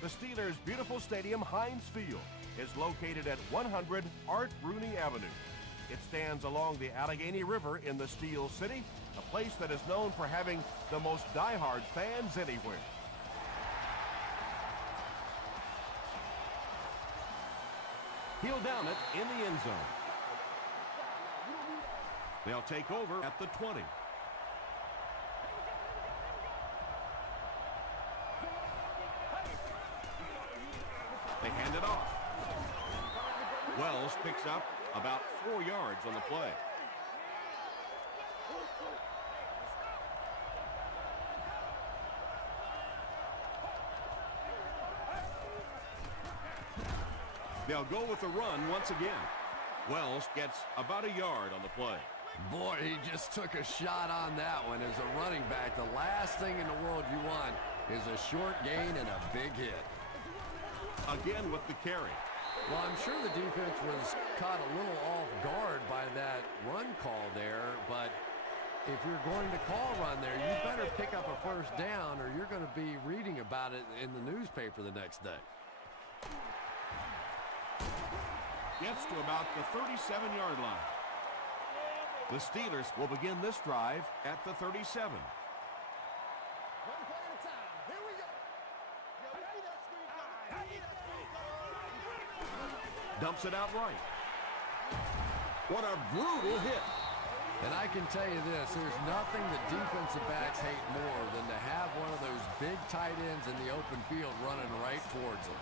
The Steelers' beautiful stadium, Heinz Field, is located at 100 Art Rooney Avenue. It stands along the Allegheny River in the Steel City, a place that is known for having the most diehard fans anywhere. He'll down it in the end zone. They'll take over at the 20. They hand it off. Wells picks up about 4 yards on the play. They'll go with the run once again. Wells gets about a yard on the play. Boy, he just took a shot on that one. As a running back, the last thing in the world you want is a short gain and a big hit. Again with the carry. Well, I'm sure the defense was caught a little off guard by that run call there, but if you're going to call run there, you better pick up a first down or you're going to be reading about it in the newspaper the next day. Gets to about the 37-yard line. The Steelers will begin this drive at the 37. Dumps it out right. What a brutal hit. And I can tell you this, there's nothing that defensive backs hate more than to have one of those big tight ends in the open field running right towards them.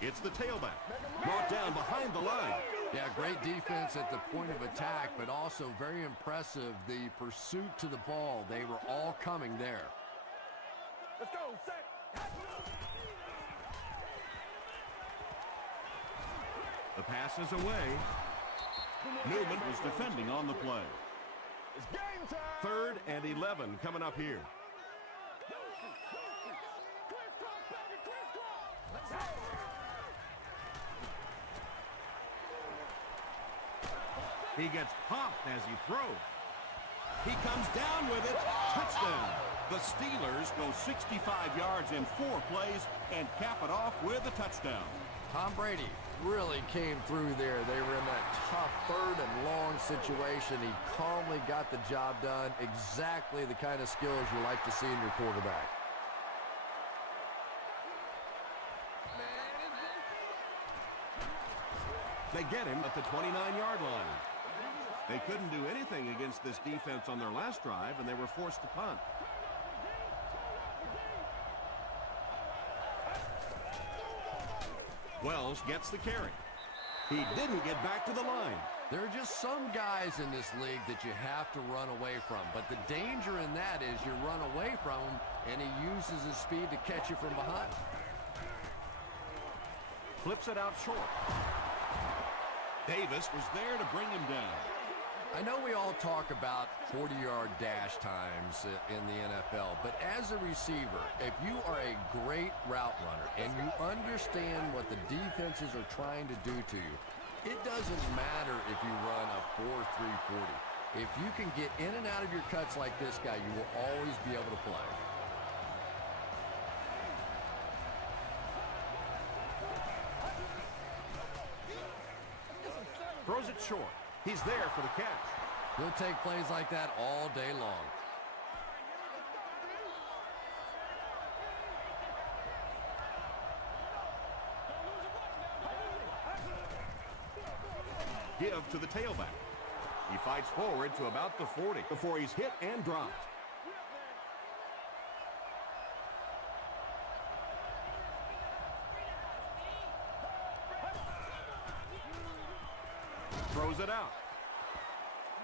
It's the tailback, brought down behind the line. Yeah, great defense at the point of attack, but also very impressive, the pursuit to the ball. They were all coming there. Let's go, set. The pass is away. Newman was defending on the play. It's game time. 3rd and 11 coming up here. He gets popped as he throws. He comes down with it. Touchdown. The Steelers go 65 yards in 4 plays and cap it off with a touchdown. Tom Brady really came through there. They were in that tough 3rd and long situation. He calmly got the job done. Exactly the kind of skills you like to see in your quarterback. They get him at the 29-yard line. They couldn't do anything against this defense on their last drive, and they were forced to punt. Wells gets the carry. He didn't get back to the line. There are just some guys in this league that you have to run away from. But the danger in that is you run away from him, and he uses his speed to catch you from behind. Flips it out short. Davis was there to bring him down. I know we all talk about 40-yard dash times in the NFL, but as a receiver, if you are a great route runner and you understand what the defenses are trying to do to you, it doesn't matter if you run a 4.3 40. If you can get in and out of your cuts like this guy, you will always be able to play. Throws it short. He's there for the catch. He'll take plays like that all day long. Give to the tailback. He fights forward to about the 40 before he's hit and dropped. Throws it out.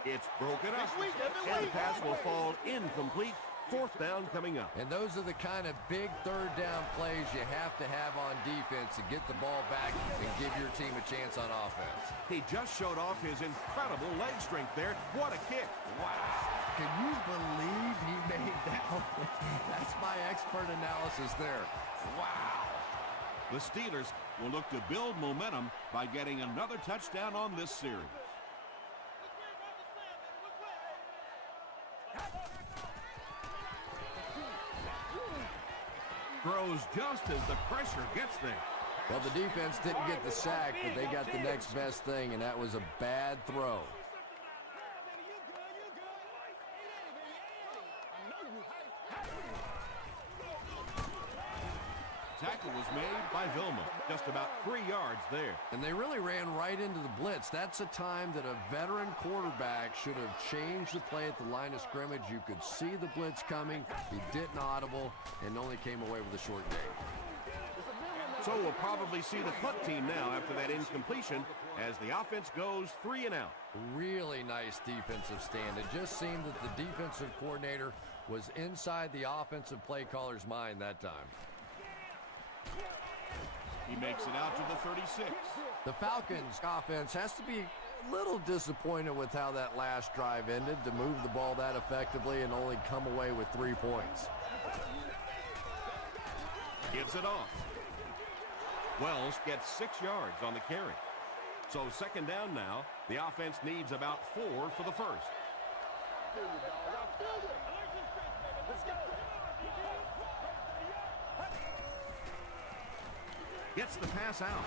It's broken up, and the pass will fall incomplete. 4th down coming up. And those are the kind of big 3rd down plays you have to have on defense to get the ball back and give your team a chance on offense. He just showed off his incredible leg strength there. What a kick. Wow. Can you believe he made that? That's my expert analysis there. Wow. The Steelers will look to build momentum by getting another touchdown on this series. throws just as the pressure gets there. Well, the defense didn't get the sack, but they got the next best thing, and that was a bad throw. Tackle was made by Vilma, just about 3 yards there. And they really ran right into the blitz. That's a time that a veteran quarterback should have changed the play at the line of scrimmage. You could see the blitz coming. He didn't audible and only came away with a short gain. So we'll probably see the punt team now after that incompletion as the offense goes 3 and out. Really nice defensive stand. It just seemed that the defensive coordinator was inside the offensive play caller's mind that time. He makes it out to the 36. The Falcons offense has to be a little disappointed with how that last drive ended, to move the ball that effectively and only come away with 3 points. Gives it off. Wells gets 6 yards on the carry. So second down now. The offense needs about 4 for the first. Gets the pass out.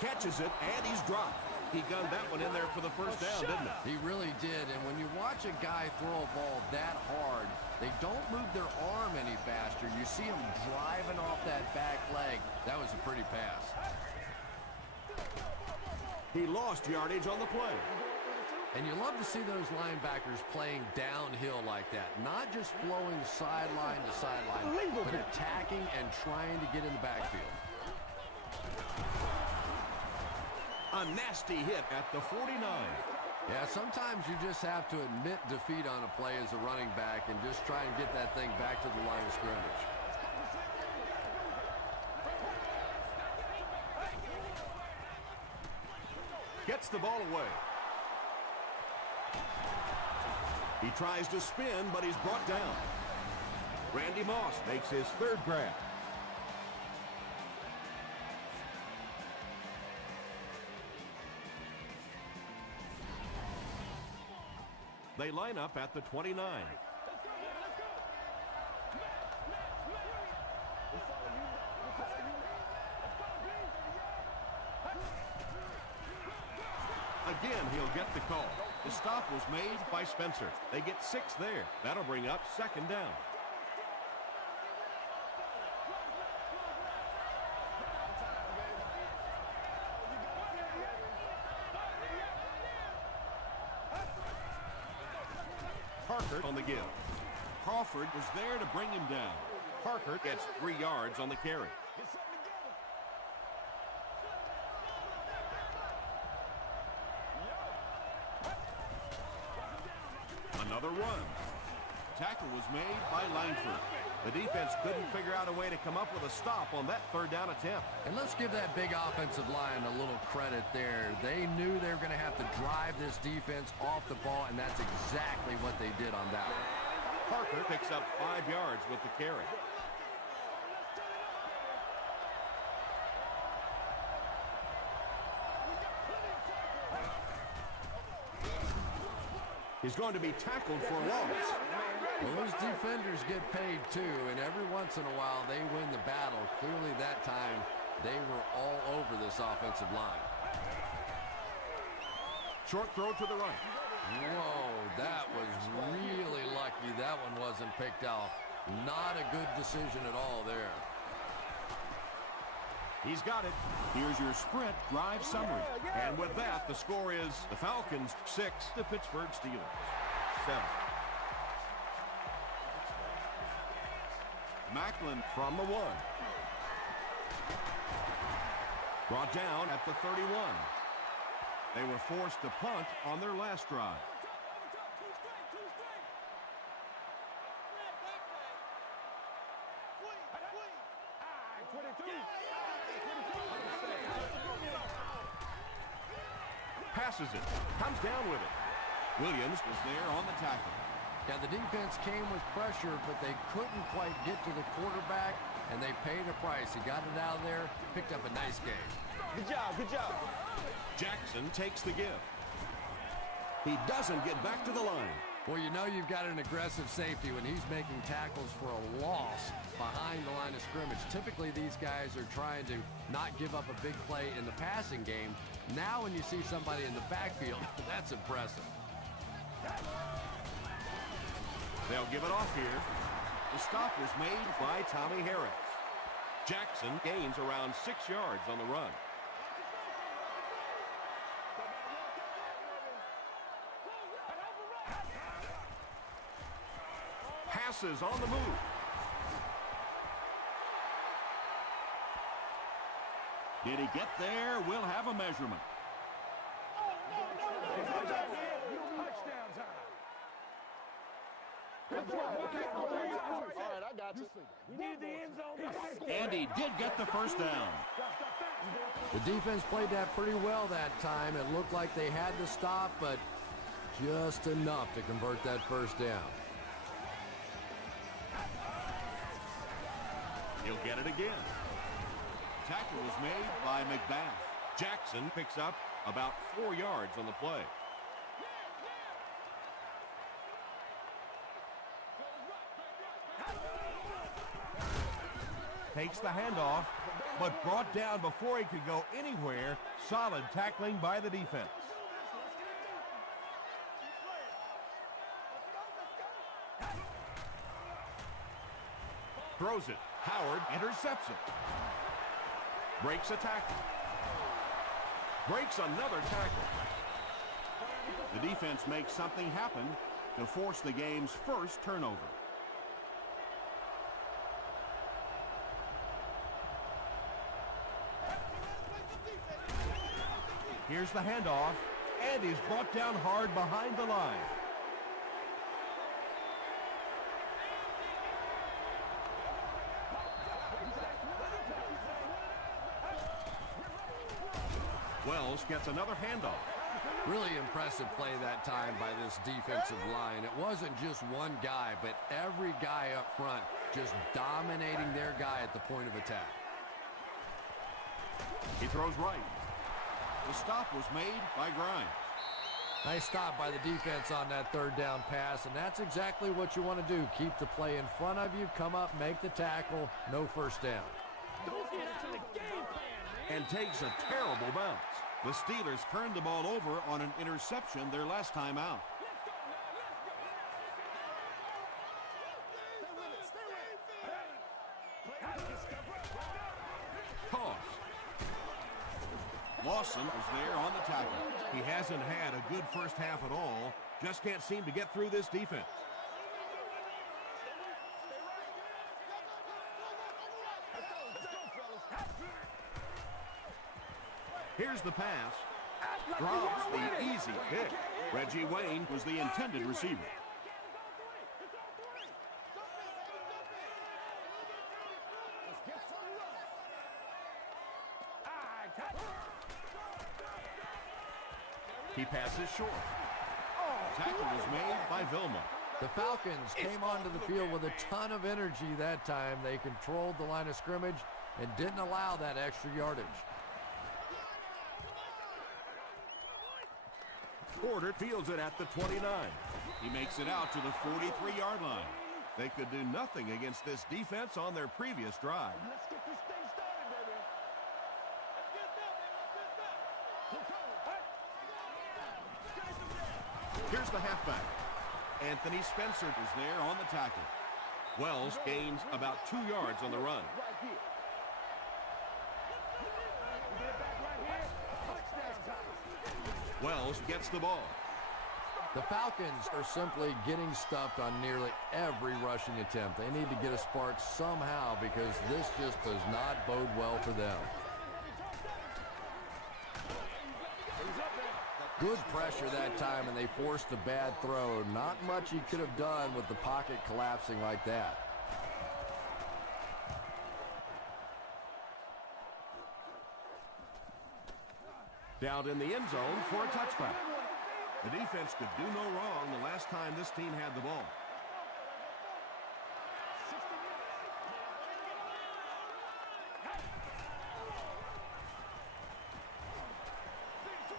Catches it, and he's dropped. He gunned that one in there for the first down, didn't he? He really did, and when you watch a guy throw a ball that hard, they don't move their arm any faster. You see him driving off that back leg. That was a pretty pass. He lost yardage on the play. And you love to see those linebackers playing downhill like that. Not just flowing sideline to sideline, but attacking and trying to get in the backfield. A nasty hit at the 49. Yeah, sometimes you just have to admit defeat on a play as a running back and just try and get that thing back to the line of scrimmage. Gets the ball away. He tries to spin, but he's brought down. Randy Moss makes his 3rd grab. They line up at the 29. Again, he'll get the call. The stop was made by Spencer. They get 6 there. That'll bring up second down. Parker on the give. Crawford was there to bring him down. Parker gets 3 yards on the carry. Another run. Tackle was made by Langford. The defense couldn't figure out a way to come up with a stop on that 3rd down attempt. And let's give that big offensive line a little credit there. They knew they were going to have to drive this defense off the ball, and that's exactly what they did on that one. Parker picks up 5 yards with the carry. He's going to be tackled for a loss. Well, those defenders get paid too, and every once in a while they win the battle. Clearly that time they were all over this offensive line. Short throw to the right. Whoa, that was really lucky that one wasn't picked off. Not a good decision at all there. He's got it. Here's your sprint drive summary. And with that, the score is the Falcons 6, the Pittsburgh Steelers 7. Macklin from the 1. Brought down at the 31. They were forced to punt on their last drive. Passes it. Comes down with it. Williams was there on the tackle. Yeah, the defense came with pressure, but they couldn't quite get to the quarterback, and they paid a price. He got it out of there, picked up a nice game. Good job, good job. Jackson takes the give. He doesn't get back to the line. Well, you know you've got an aggressive safety when he's making tackles for a loss behind the line of scrimmage. Typically, these guys are trying to not give up a big play in the passing game. Now when you see somebody in the backfield, that's impressive. They'll give it off here. The stop was made by Tommy Harris. Jackson gains around 6 yards on the run. Passes on the move. Did he get there? We'll have a measurement. And he did get the first down. The defense played that pretty well that time. It looked like they had the stop, but just enough to convert that first down. He'll get it again. Tackle was made by McBath. Jackson picks up about 4 yards on the play. Takes the handoff, but brought down before he could go anywhere. Solid tackling by the defense. Throws it. Howard intercepts it. Breaks a tackle. Breaks another tackle. The defense makes something happen to force the game's first turnover. Here's the handoff, and he's brought down hard behind the line. Wells gets another handoff. Really impressive play that time by this defensive line. It wasn't just one guy, but every guy up front just dominating their guy at the point of attack. He throws right. The stop was made by Grimes. Nice stop by the defense on that third down pass, and that's exactly what you want to do. Keep the play in front of you, come up, make the tackle, no first down. Don't get out of the game plan, man. And takes a terrible bounce. The Steelers turned the ball over on an interception their last time out. Toss. Lawson is there on the tackle. He hasn't had a good first half at all. Just can't seem to get through this defense. Here's the pass. Drops the easy pick. Reggie Wayne was the intended receiver. He passes short. Tackle was made by Vilma. The Falcons came onto the field with a ton of energy that time. They controlled the line of scrimmage and didn't allow that extra yardage. Porter fields it at the 29. He makes it out to the 43-yard line. They could do nothing against this defense on their previous drive. Let's get this thing started, baby. Here's the halfback. Anthony Spencer is there on the tackle. Wells gains about 2 yards on the run. Right here. Get it back right here. Touchdown time. Wells gets the ball. The Falcons are simply getting stuffed on nearly every rushing attempt. They need to get a spark somehow because this just does not bode well for them. Good pressure that time, and they forced a bad throw. Not much he could have done with the pocket collapsing like that. Down in the end zone for a touchback. The defense could do no wrong the last time this team had the ball.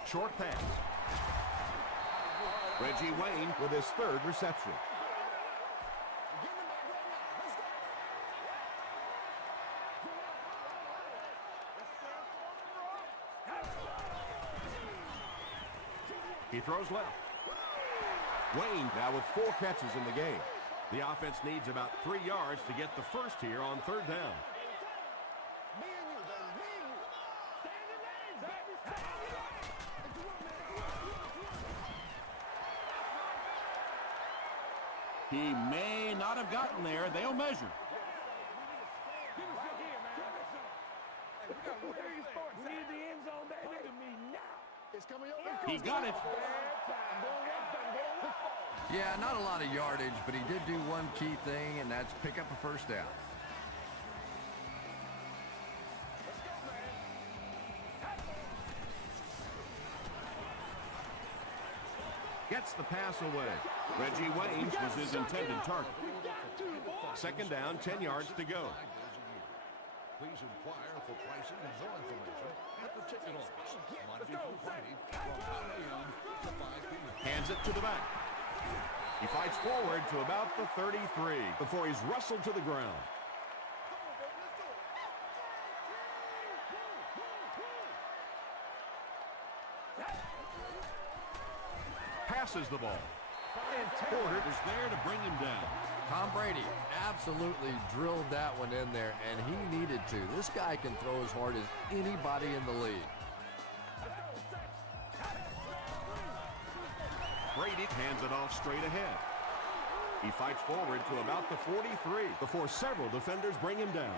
Short pass. Reggie Wayne with his third reception. He throws left. Wayne now with 4 catches in the game. The offense needs about 3 yards to get the first here on 3rd down. He may not have gotten there. They'll measure. He got it. Yeah, not a lot of yardage, but he did do one key thing, and that's pick up a first down. Gets the pass away. Reggie Wayne was his intended target. 2nd down, 10 yards to go. Please inquire for pricing and more information at the ticket office. Monday through Friday from 9 a.m. to 5 p.m. Hands it to the back. He fights forward to about the 33 before he's wrestled to the ground. Passes the ball. Porter is there to bring him down. Tom Brady absolutely drilled that one in there, and he needed to. This guy can throw as hard as anybody in the league. Brady hands it off straight ahead. He fights forward to about the 43 before several defenders bring him down.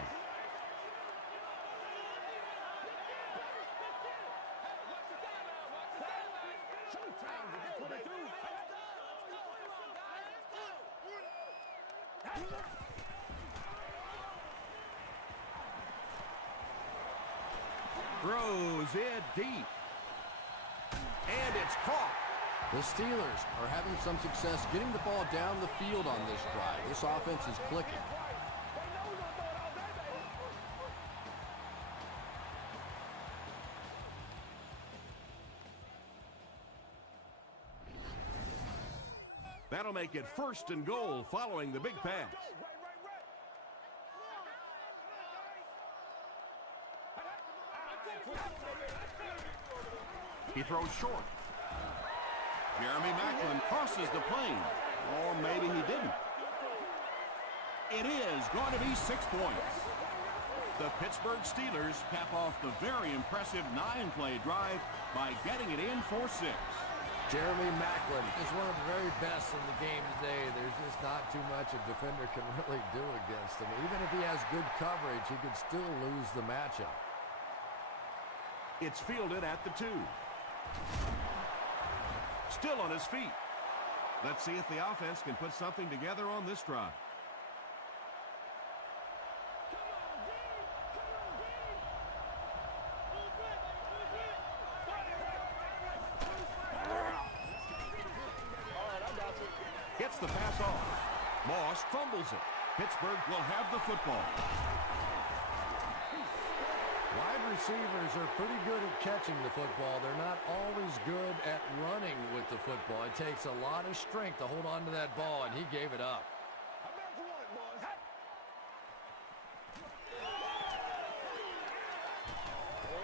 Throws it deep. And it's caught. The Steelers are having some success getting the ball down the field on this drive. This offense is clicking. That'll make it 1st and goal following the big pass. He throws short. Jeremy Maclin crosses the plane. Or maybe he didn't. It is going to be 6 points. The Pittsburgh Steelers cap off the very impressive 9-play drive by getting it in for 6. Jeremy Maclin is one of the very best in the game today. There's just not too much a defender can really do against him. Even if he has good coverage, he could still lose the matchup. It's fielded at the 2. Still on his feet. Let's see if the offense can put something together on this drive. Gets the pass off. Moss fumbles it. Pittsburgh will have the football. Wide receivers are pretty good at catching the football. They're not always good at running with the football. It takes a lot of strength to hold on to that ball, and he gave it up.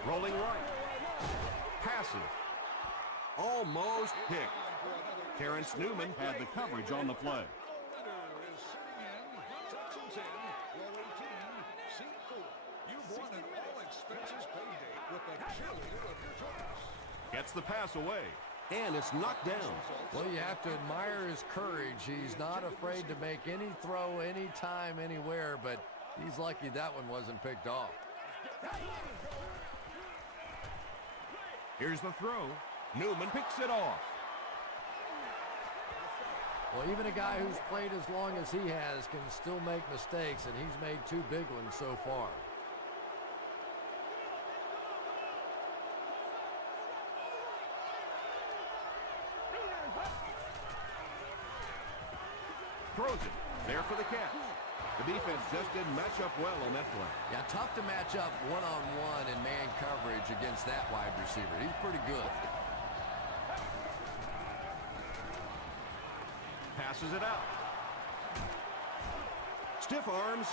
Rolling right. Passes. Almost picked. Terrence Newman had the coverage on the play. Gets the pass away, and it's knocked down. Well, you have to admire his courage. He's not afraid to make any throw, anytime, anywhere, but he's lucky that one wasn't picked off. Here's the throw. Newman picks it off. Well, even a guy who's played as long as he has can still make mistakes, and he's made 2 big ones so far. Throws it. There for the catch. The defense just didn't match up well on that play. Yeah, tough to match up one-on-one in man coverage against that wide receiver. He's pretty good. boxes it out. Stiff arms,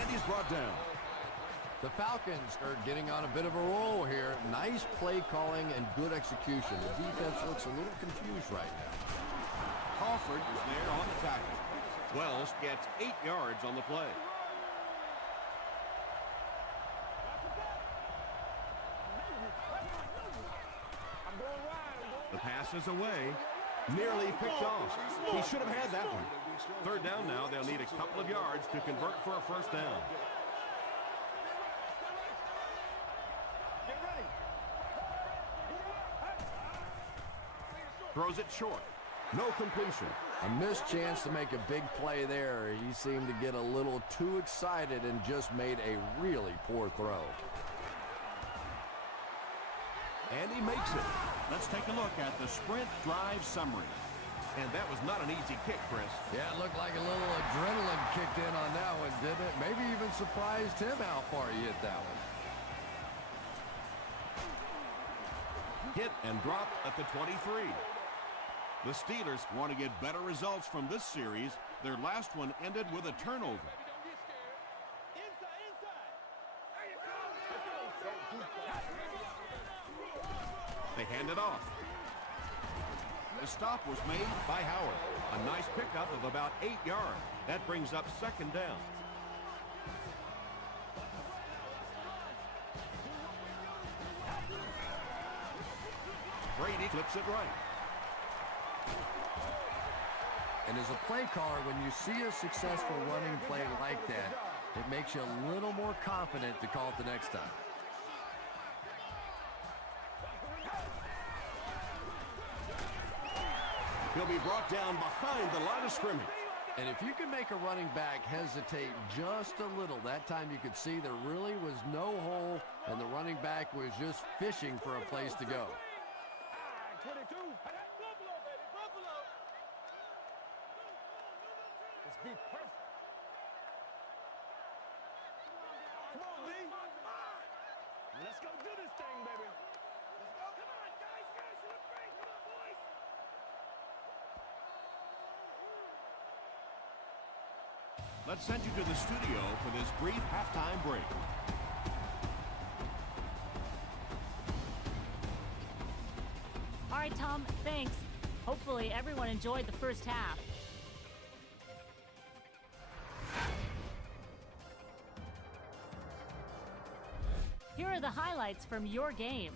and he's brought down. The Falcons are getting on a bit of a roll here. Nice play calling and good execution. The defense looks a little confused right now. Crawford is there on the tackle. Wells gets 8 yards on the play. The pass is away. Nearly picked off. He should have had that one. Third down now. They'll need a couple of yards to convert for a first down. Throws it short. No completion. A missed chance to make a big play there. He seemed to get a little too excited and just made a really poor throw. And he makes it. Let's take a look at the sprint drive summary. And that was not an easy kick, Chris. Yeah, it looked like a little adrenaline kicked in on that one, didn't it? Maybe even surprised him how far he hit that one. Hit and dropped at the 23. The Steelers want to get better results from this series. Their last one ended with a turnover. They hand it off. The stop was made by Howard. A nice pickup of about 8 yards. That brings up second down. Brady flips it right. And as a play caller, when you see a successful running play like that, it makes you a little more confident to call it the next time. He'll be brought down behind the line of scrimmage. And if you can make a running back hesitate just a little, that time you could see there really was no hole, and the running back was just fishing for a place to go. 22. Buffalo, baby, Buffalo. Let's be perfect. Come on, B. Let's go do this thing, baby. Let's go. Come on, guys, you look great. Come on, boys. Let's send you to the studio for this brief halftime break. All right, Tom, thanks. Hopefully everyone enjoyed the first half. Here are the highlights from your game.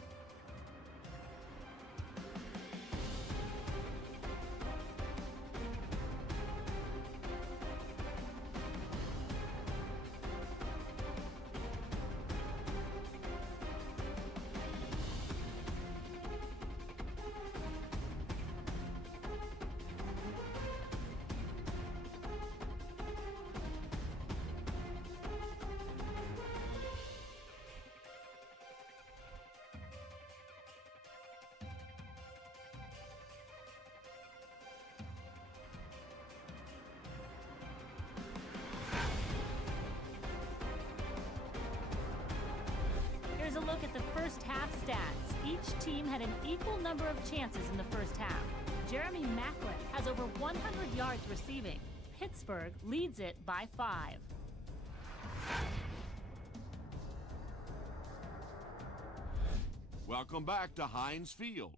Here's a look at the first half stats. Each team had an equal number of chances in the first half. Jeremy Maclin has over 100 yards receiving. Pittsburgh leads it by 5. Welcome back to Heinz Field.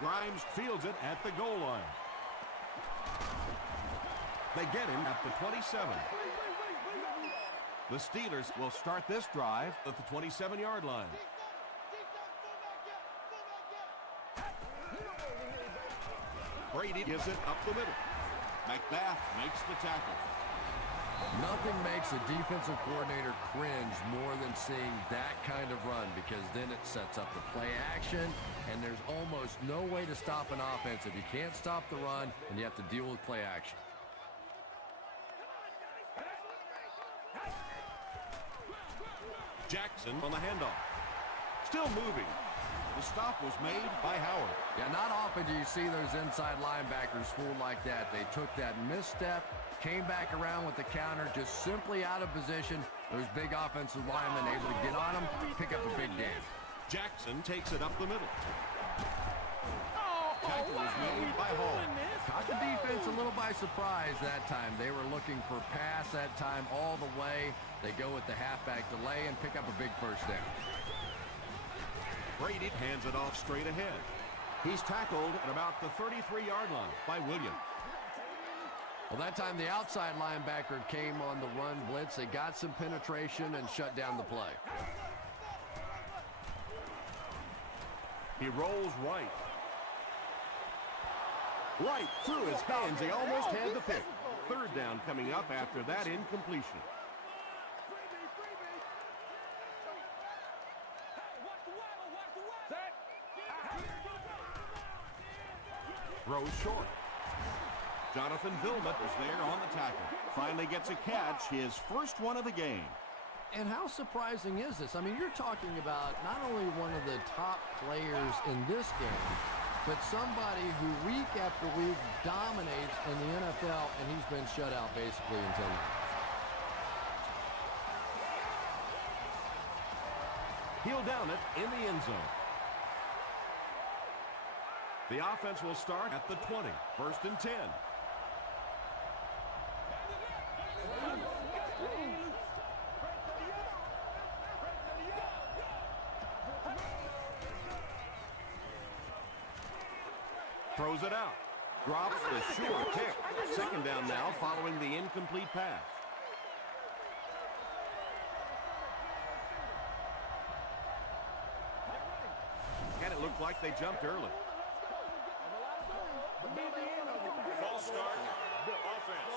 Grimes fields it at the goal line. They get him at the 27. The Steelers will start this drive at the 27-yard line. Brady gives it up the middle. McBath makes the tackle. Nothing makes a defensive coordinator cringe more than seeing that kind of run, because then it sets up the play action, and there's almost no way to stop an offense if you can't stop the run and you have to deal with play action. Jackson on the handoff. Still moving. The stop was made by Howard. Yeah, not often do you see those inside linebackers fooled like that. They took that misstep, came back around with the counter, just simply out of position. Those big offensive linemen able to get on them, pick up a big gain. Jackson takes it up the middle. Tackle why is are we made by Hall. doing this? Caught the defense a little by surprise that time. They were looking for pass that time all the way. They go with the halfback delay and pick up a big first down. Brady hands it off straight ahead. He's tackled at about the 33-yard line by Williams. Well, that time the outside linebacker came on the run blitz. They got some penetration and shut down the play. He rolls right. Right through his hands. He almost had the pick. Third down coming up after that incompletion. Throws short. Jonathan Vilmot is there on the tackle. Finally gets a catch, his first one of the game. And how surprising is this? I mean, you're talking about not only one of the top players in this game, but somebody who week after week dominates in the NFL, and he's been shut out basically until now. He'll down it in the end zone. The offense will start at the 20, 1st and 10. Throws it out. Drops the sure pick. Second down now following the incomplete pass. And it looked like they jumped early. False start. Offense.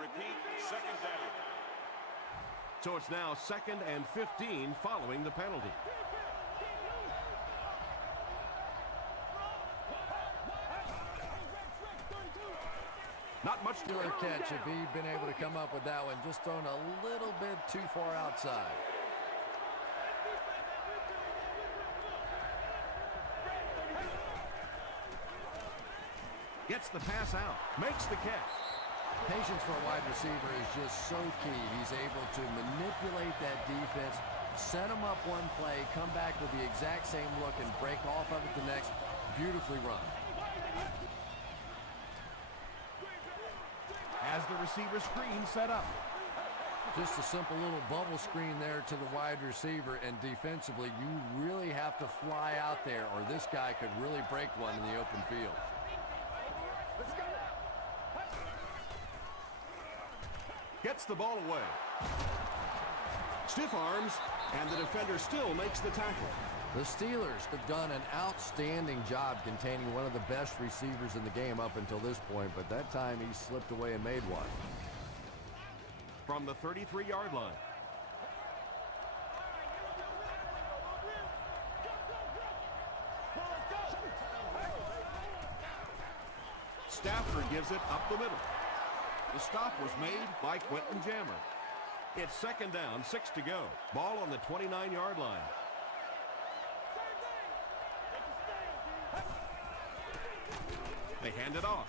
Repeat. Second down. So it's now 2nd and 15 following the penalty. Not much to Killer catch if he'd been able to come up with that one. Just thrown a little bit too far outside. Gets the pass out. Makes the catch. Patience for a wide receiver is just so key. He's able to manipulate that defense, set them up one play, come back with the exact same look, and break off of it the next. Beautifully run. As the receiver screen set up. Just a simple little bubble screen there to the wide receiver, and defensively, you really have to fly out there, or this guy could really break one in the open field. Gets the ball away. Stiff arms, and the defender still makes the tackle. The Steelers have done an outstanding job containing one of the best receivers in the game up until this point, but that time he slipped away and made one. From the 33-yard line. Stafford gives it up the middle. The stop was made by Quentin Jammer. It's 2nd down, 6 to go. Ball on the 29-yard line. They hand it off.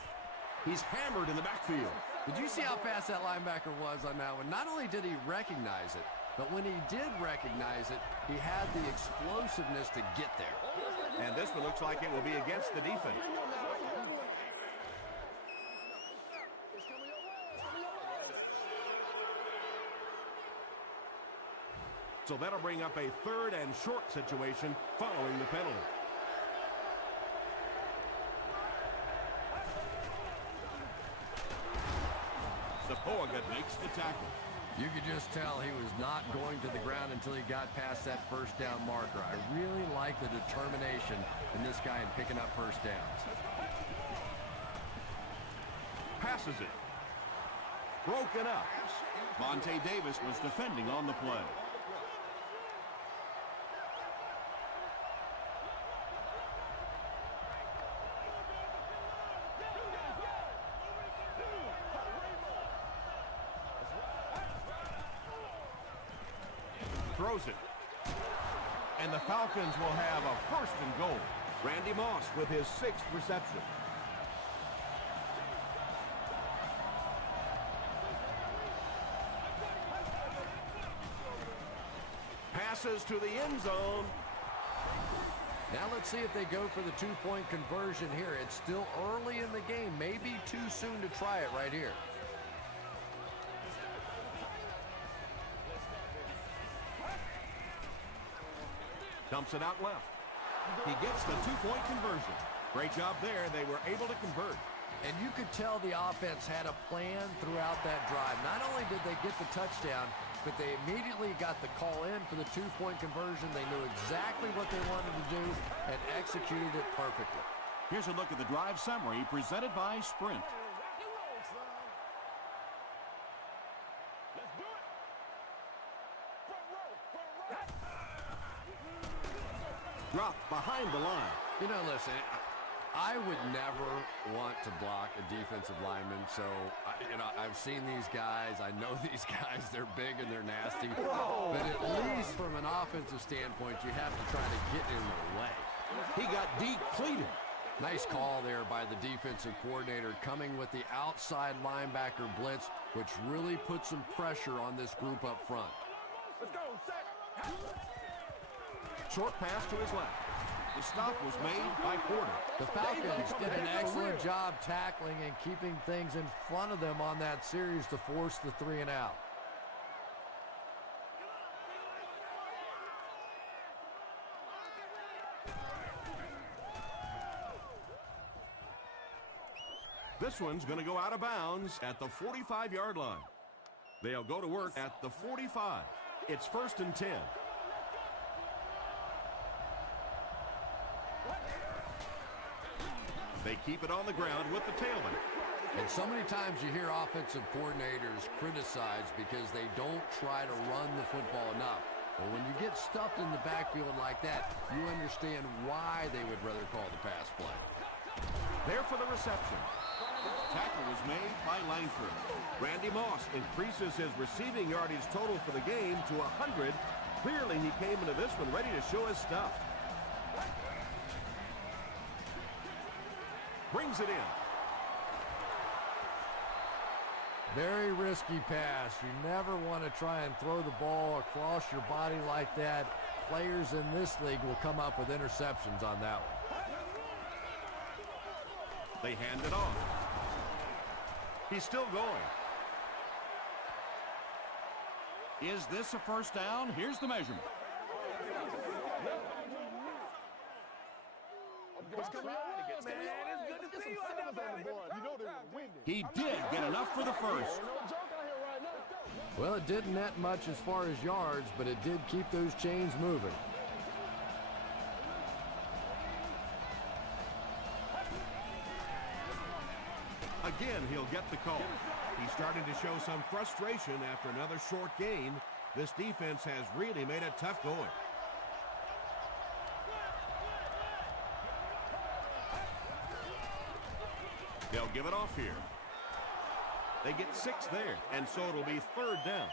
He's hammered in the backfield. Did you see how fast that linebacker was on that one? Not only did he recognize it, but when he did recognize it, he had the explosiveness to get there. And this one looks like it will be against the defense. So that'll bring up a 3rd and short situation following the penalty. Sapoaga makes the tackle. You could just tell he was not going to the ground until he got past that first down marker. I really like the determination in this guy in picking up first downs. Passes it. Broken up. Vontae Davis was defending on the play. Throws it. And the Falcons will have a 1st and goal. Randy Moss with his 6th reception. passes to the end zone. Now let's see if they go for the two-point conversion here. It's still early in the game. Maybe too soon to try it right here. Dumps it out left. He gets the two-point conversion. Great job there. They were able to convert. And you could tell the offense had a plan throughout that drive. Not only did they get the touchdown, but they immediately got the call in for the two-point conversion. They knew exactly what they wanted to do and executed it perfectly. Here's a look at the drive summary presented by Sprint. Let's do it. Front row, front row. Dropped behind the line. You know, listen, I would never want to block a defensive lineman, so, I've seen these guys. I know these guys. They're big and they're nasty. But at least from an offensive standpoint, you have to try to get in their way. He got decleated. Nice call there by the defensive coordinator coming with the outside linebacker blitz, which really put some pressure on this group up front. Let's go, set. Short pass to his left. The stop was made by Porter. The Falcons did an excellent job tackling and keeping things in front of them on that series to force the 3 and out. This one's going to go out of bounds at the 45-yard line. They'll go to work at the 45. It's 1st and 10. They keep it on the ground with the tailback. And so many times you hear offensive coordinators criticized because they don't try to run the football enough. But when you get stuffed in the backfield like that, you understand why they would rather call the pass play. There for the reception. Tackle was made by Langford. Randy Moss increases his receiving yardage total for the game to 100. Clearly, he came into this one ready to show his stuff. Brings it in. Very risky pass. You never want to try and throw the ball across your body like that. Players in this league will come up with interceptions on that one. They hand it off. He's still going. Is this a first down? Here's the measurement. He did get enough for the first. Well, it didn't net much as far as yards, but it did keep those chains moving. Again, he'll get the call. He's starting to show some frustration after another short gain. This defense has really made it tough going. They'll give it off here. They get 6 there, and so it'll be 3rd down.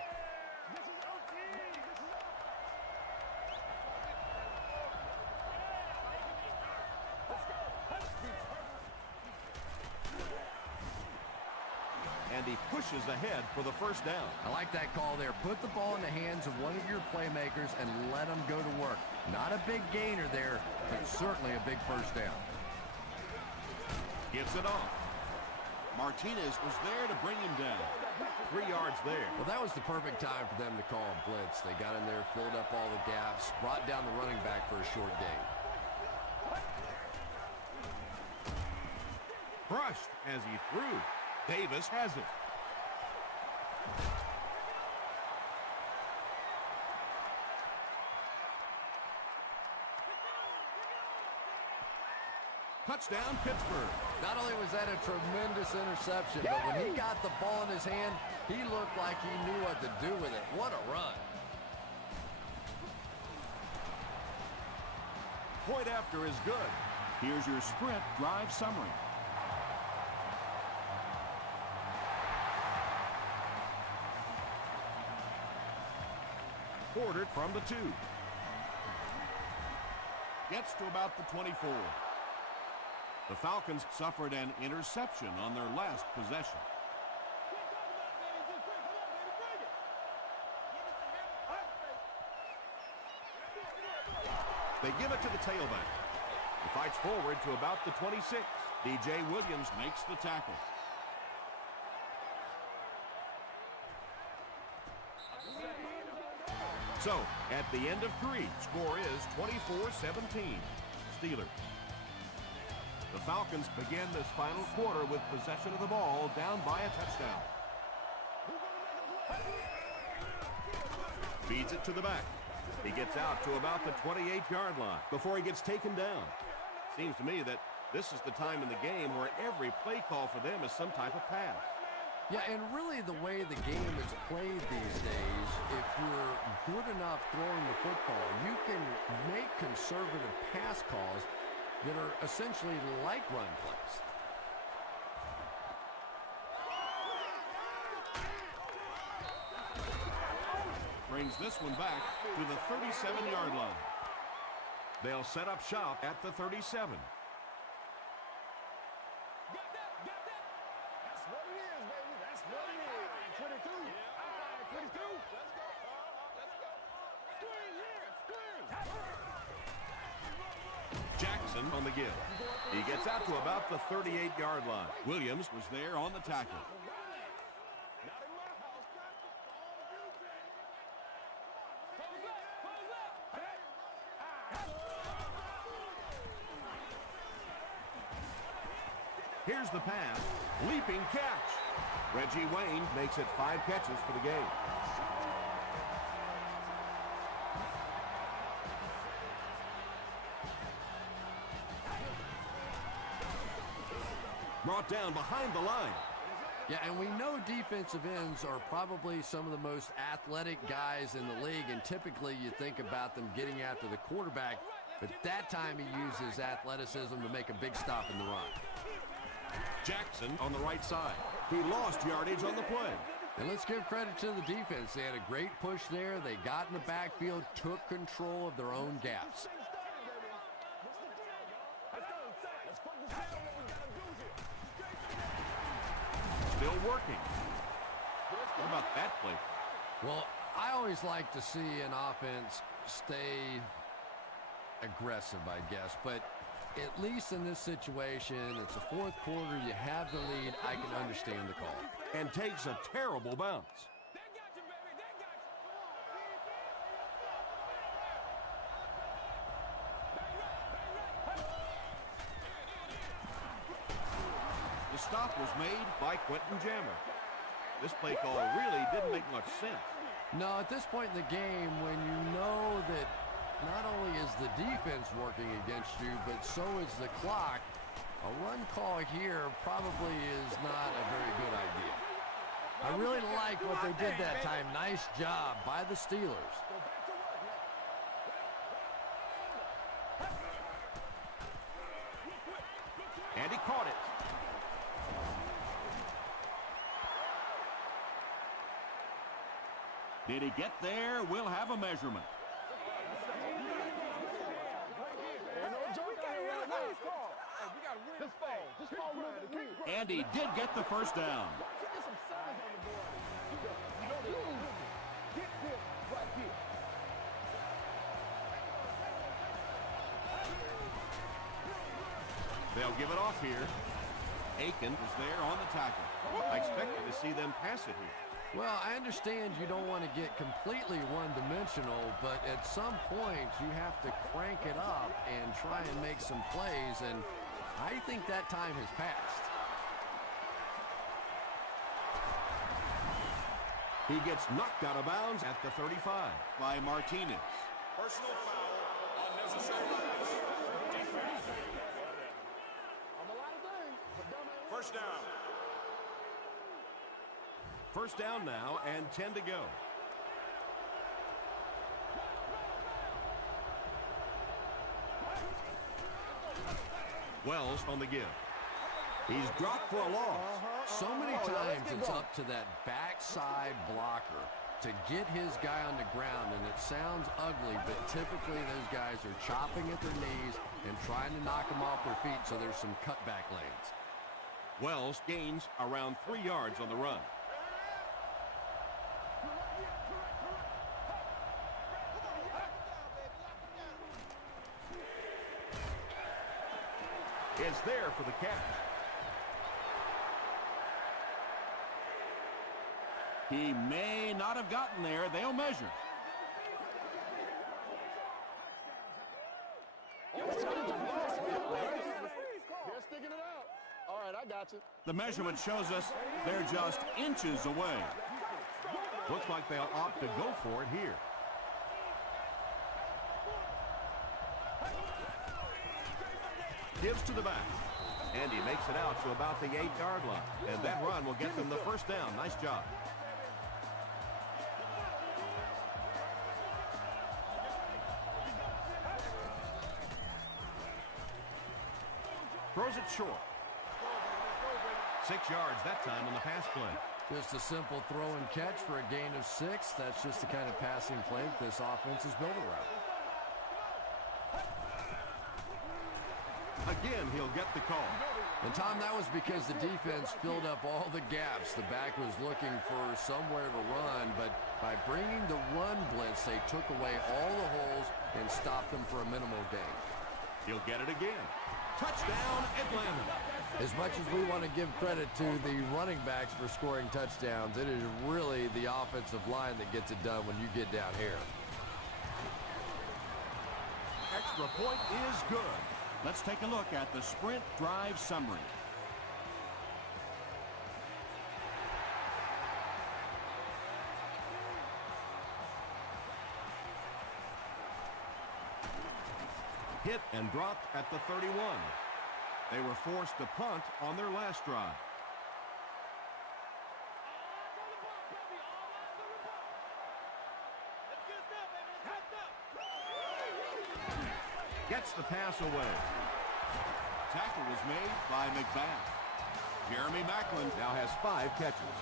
And he pushes ahead for the first down. I like that call there. Put the ball in the hands of one of your playmakers and let them go to work. Not a big gainer there, but certainly a big first down. Gets it off. Martinez was there to bring him down. 3 yards there. Well, that was the perfect time for them to call a blitz. They got in there, filled up all the gaps, brought down the running back for a short gain. Crushed as he threw. Davis has it. Touchdown, Pittsburgh. Not only was that a tremendous interception, but when he got the ball in his hand, he looked like he knew what to do with it. What a run. Point after is good. Here's your Sprint drive summary. Ordered from the 2. Gets to about the 24. The Falcons suffered an interception on their last possession. They give it to the tailback. He fights forward to about the 26. D.J. Williams makes the tackle. So, at the end of 3, score is 24-17. Steelers. The Falcons begin this final quarter with possession of the ball, down by a touchdown. Feeds it to the back. He gets out to about the 28-yard line before he gets taken down. Seems to me that this is the time in the game where every play call for them is some type of pass. Yeah, and really the way the game is played these days, if you're good enough throwing the football, you can make conservative pass calls that are essentially like run plays. Brings this one back to the 37-yard line. They'll set up shop at the 37. That's what it is, baby. That's what it is. 22. All right, 22. Let's go. Let's go. Screen here. Screen. Jackson on the give. He gets out to about the 38-yard line. Williams was there on the tackle. Not in my house. Here's the pass. Leaping catch. Reggie Wayne makes it 5 catches for the game. Brought down behind the line. Yeah, and we know defensive ends are probably some of the most athletic guys in the league, and typically you think about them getting after the quarterback, but that time he uses athleticism to make a big stop in the run. Jackson on the right side. He lost yardage on the play. And let's give credit to the defense. They had a great push there. They got in the backfield, took control of their own gaps. Still working. What about that play? Well, I always like to see an offense stay aggressive, I guess, but at least in this situation, it's the fourth quarter, you have the lead, I can understand the call. And takes a terrible bounce. The stop was made by Quentin Jammer. This play call really didn't make much sense. No, at this point in the game, when you know that not only is the defense working against you, but so is the clock, a run call here probably is not a very good idea. I really like what they did that time. Nice job by the Steelers. And he caught it. Did he get there? We'll have a measurement. And he did get the first down. They'll give it off here. Aiken Was there on the tackle. I expected to see them pass it here. Well, I understand you don't want to get completely one-dimensional, but at some point you have to crank it up and try and make some plays, and I think that time has passed. He gets knocked out of bounds at the 35 By Martinez. Personal foul, unnecessary roughness. Defense. First down. First down now and 10 to go. Wells on the give. He's dropped for a loss. So many times it's up to that backside blocker to get his guy on the ground, and it sounds ugly, but typically those guys are chopping at their knees and trying to knock them off their feet, so there's some cutback lanes. Wells gains around 3 yards on the run. is there for the catch. He may not have gotten there. They'll measure. They're sticking it out. All right, I got you. The measurement shows us they're just inches away. Looks like they'll opt to go for it here. Gives to the back. And he makes it out to about the 8-yard line. And that run will get them the first down. Nice job. Throws it short. 6 yards that time on the pass play. Just a simple throw and catch for a gain of 6. That's just the kind of passing play this offense is built around. Again, he'll get the call. And, Tom, that was because the defense filled up all the gaps. The back was looking for somewhere to run, but by bringing the run blitz, they took away all the holes and stopped them for a minimal gain. He'll get it again. Touchdown, Atlanta. As much as we want to give credit to the running backs for scoring touchdowns, it is really the offensive line that gets it done when you get down here. Extra point is good. Let's take a look at the sprint drive summary. Hit and dropped at the 31. They were forced to punt on their last drive. Gets the pass away. Tackle was made by McBath. Jeremy Maclin Now has 5 catches.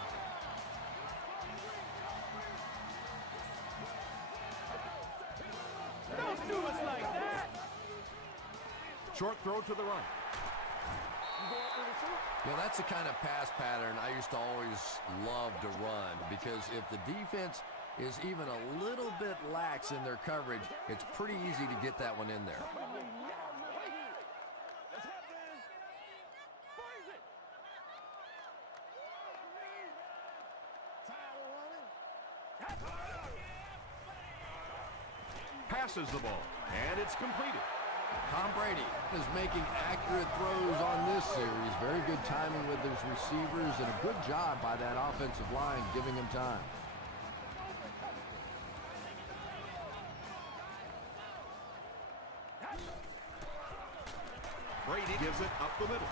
Don't do us like that. Short throw to the right. You know, that's the kind of pass pattern I used to always love to run, because if the defense is even a little bit lax in their coverage, it's pretty easy to get that one in there. Passes the ball, and it's completed. Tom Brady is making accurate throws on this series. Very good timing with his receivers, and a good job by that offensive line giving him time. Brady gives it up the middle.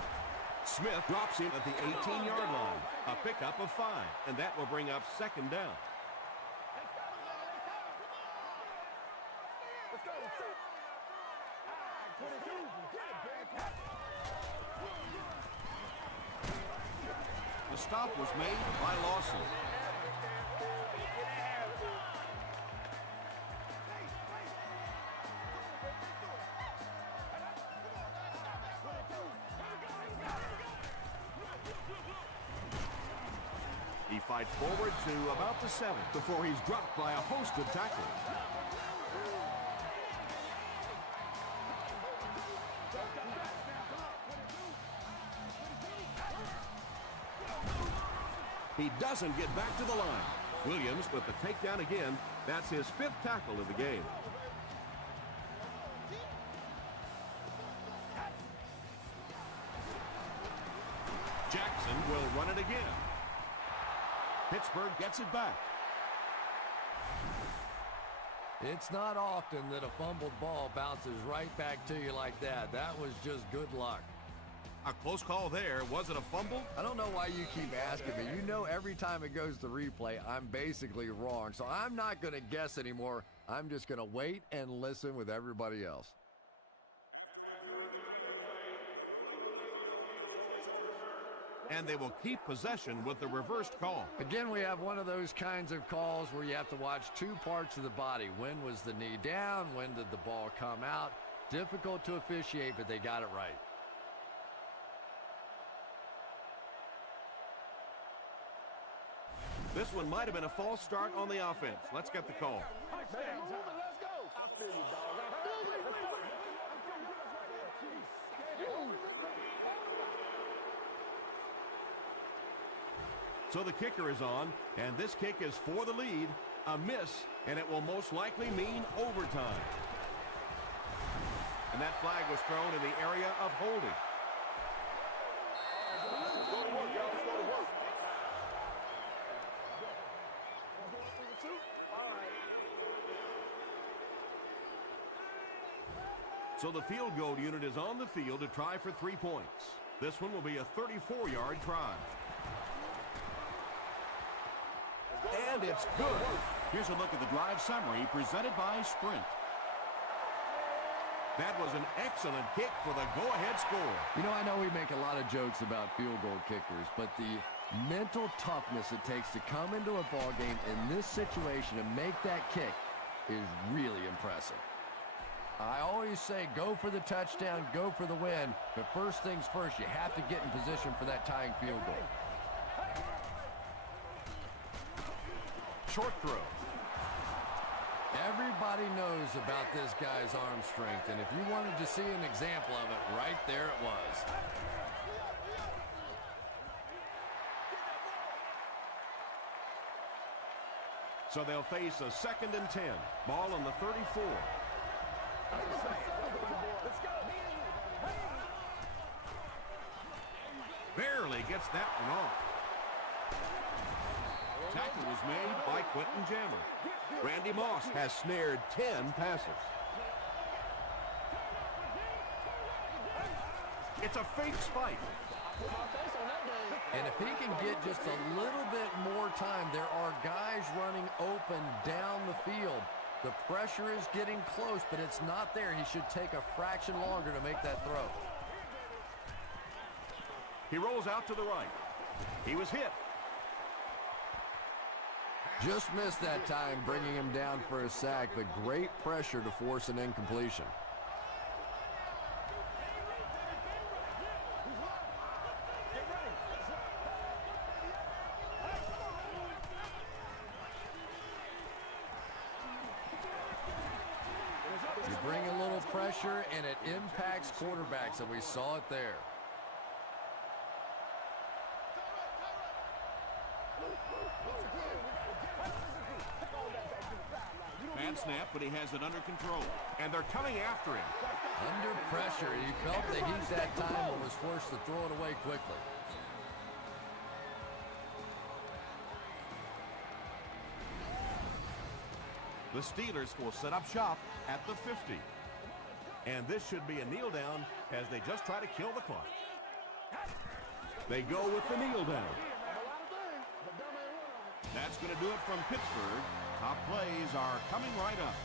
Smith drops him at the 18-yard line. A pickup of 5, and that will bring up 2nd down. The stop was made by Lawson. He fights forward to about the 7 before he's dropped by a host of tacklers. He doesn't get back to the line. Williams with the takedown again. That's his 5th tackle of the game. Jackson will run it again. Pittsburgh gets it back. It's not often that a fumbled ball bounces right back to you like that. That was just good luck. A close call there. Was it a fumble? I don't know why you keep asking me. You know every time it goes to replay, I'm basically wrong. So I'm not going to guess anymore. I'm just going to wait and listen with everybody else. And they will keep possession with the reversed call. Again, we have one of those kinds of calls where you have to watch 2 parts of the body. When was the knee down? When did the ball come out? Difficult to officiate, but they got it right. This one might have been a false start on the offense. Let's get the call. Let's go. I feel you, dog. I feel you. So the kicker is on, and this kick is for the lead. A miss, and it will most likely mean overtime. And that flag was thrown in the area of holding. Go to work, y'all. Let's go to work. So the field goal unit is on the field to try for 3 points. This one will be a 34-yard try. And it's good. Here's a look at the drive summary presented by Sprint. That was an excellent kick for the go-ahead score. You know, I know we make a lot of jokes about field goal kickers, but the mental toughness it takes to come into a ball game in this situation and make that kick is really impressive. I always say go for the touchdown, go for the win, but first things first, you have to get in position for that tying field goal. Short throw. Everybody knows about this guy's arm strength, and if you wanted to see an example of it, right there it was. So they'll face a 2nd and 10. Ball on the 34. Barely gets that one off. Tackle was made By Quentin Jammer. Randy Moss has snared 10 passes. It's a fake spike. And if he can get just a little bit more time, there are guys running open down the field. The pressure is getting close, but it's not there. He should take a fraction longer to make that throw. He rolls out to the right. He was hit. Just missed that time, bringing him down for a sack, but great pressure to force an incompletion. You bring a little pressure, and it impacts quarterbacks, and we saw it there. bad snap, but he has it under control. And they're coming after him. Under pressure, he felt the heat that time and was forced to throw it away quickly. The Steelers will set up shop at the 50. And this should be a kneel down as they just try to kill the clock. They go with the kneel down. That's going to do it from Pittsburgh. Top plays are coming right up.